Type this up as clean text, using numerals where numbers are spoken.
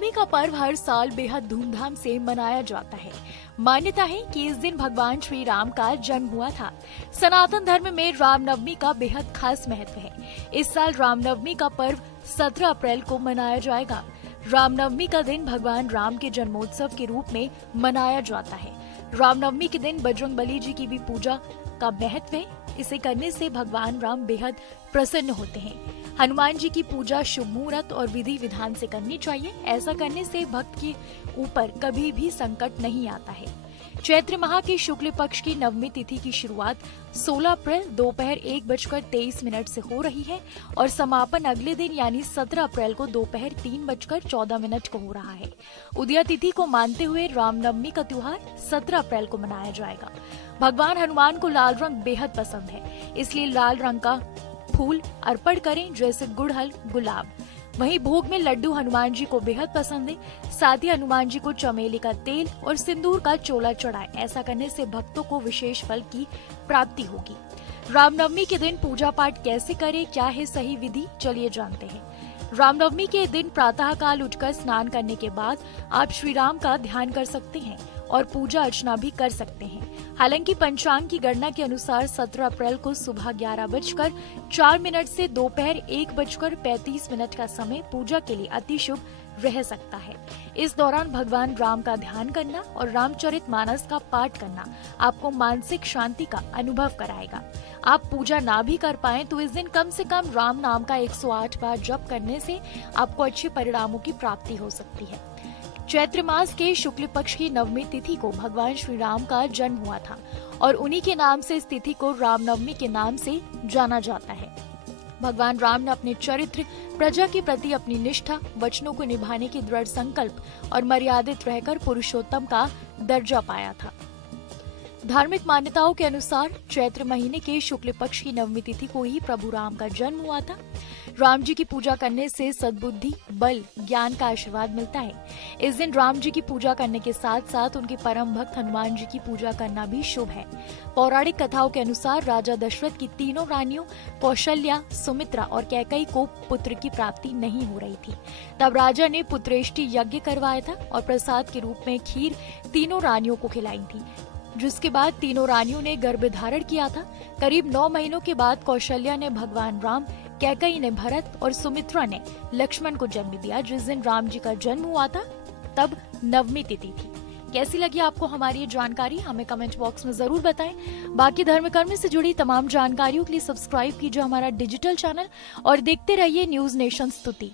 रामनवमी का पर्व हर साल बेहद धूमधाम से मनाया जाता है। मान्यता है कि इस दिन भगवान श्री राम का जन्म हुआ था। सनातन धर्म में रामनवमी का बेहद खास महत्व है। इस साल रामनवमी का पर्व 17 अप्रैल को मनाया जाएगा। रामनवमी का दिन भगवान राम के जन्मोत्सव के रूप में मनाया जाता है। रामनवमी के दिन बजरंगबली जी की भी पूजा का महत्व है। इसे करने से भगवान राम बेहद प्रसन्न होते हैं। हनुमान जी की पूजा शुभ मुहूर्त और विधि विधान से करनी चाहिए। ऐसा करने से भक्त के ऊपर कभी भी संकट नहीं आता है। चैत्र माह के शुक्ल पक्ष की नवमी तिथि की शुरुआत 16 अप्रैल दोपहर 1:23 से हो रही है और समापन अगले दिन यानी 17 अप्रैल को दोपहर 3:14 को हो रहा है। उदया तिथि को मानते हुए रामनवमी का त्योहार 17 अप्रैल को मनाया जाएगा। भगवान हनुमान को लाल रंग बेहद पसंद है, इसलिए लाल रंग का फूल अर्पण करें, जैसे गुड़हल, गुलाब। वहीं भोग में लड्डू हनुमान जी को बेहद पसंद है। साथ ही हनुमान जी को चमेली का तेल और सिंदूर का चोला चढ़ाएं। ऐसा करने से भक्तों को विशेष फल की प्राप्ति होगी। रामनवमी के दिन पूजा पाठ कैसे करें, क्या है सही विधि, चलिए जानते हैं। रामनवमी के दिन प्रातः काल उठकर स्नान करने के बाद आप श्री राम का ध्यान कर सकते हैं और पूजा अर्चना भी कर सकते हैं। हालांकि पंचांग की गणना के अनुसार 17 अप्रैल को सुबह 11:04 से दोपहर 1:35 का समय पूजा के लिए अति शुभ रह सकता है। इस दौरान भगवान राम का ध्यान करना और रामचरितमानस का पाठ करना आपको मानसिक शांति का अनुभव कराएगा। आप पूजा ना भी कर पाएं तो इस दिन कम से कम राम नाम का 108 बार जप करने से आपको अच्छे परिणामों की प्राप्ति हो सकती है। चैत्र मास के शुक्ल पक्ष की नवमी तिथि को भगवान श्री राम का जन्म हुआ था और उन्हीं के नाम से इस तिथि को रामनवमी के नाम से जाना जाता है। भगवान राम ने अपने चरित्र, प्रजा के प्रति अपनी निष्ठा, वचनों को निभाने की दृढ़ संकल्प और मर्यादित रहकर पुरुषोत्तम का दर्जा पाया था। धार्मिक मान्यताओं के अनुसार चैत्र महीने के शुक्ल पक्ष की नवमी तिथि को ही प्रभु राम का जन्म हुआ था। राम जी की पूजा करने से सद्बुद्धि, बल, ज्ञान का आशीर्वाद मिलता है। इस दिन राम जी की पूजा करने के साथ साथ उनके परम भक्त हनुमान जी की पूजा करना भी शुभ है। पौराणिक कथाओं के अनुसार राजा दशरथ की तीनों रानियों कौशल्या, सुमित्रा और कैकेयी को पुत्र की प्राप्ति नहीं हो रही थी। तब राजा ने पुत्रेष्टि यज्ञ करवाया था और प्रसाद के रूप में खीर तीनों रानियों को खिलाई थी, जिसके बाद तीनों रानियों ने गर्भ धारण किया था। करीब 9 महीनों के बाद कौशल्या ने भगवान राम, कैकेयी ने भरत और सुमित्रा ने लक्ष्मण को जन्म दिया। जिस दिन राम जी का जन्म हुआ था तब नवमी तिथि थी। कैसी लगी आपको हमारी ये जानकारी, हमें कमेंट बॉक्स में जरूर बताएं। बाकी धर्म कर्म से जुड़ी तमाम जानकारियों के लिए सब्सक्राइब कीजिए हमारा डिजिटल चैनल और देखते रहिए न्यूज नेशन स्तुति।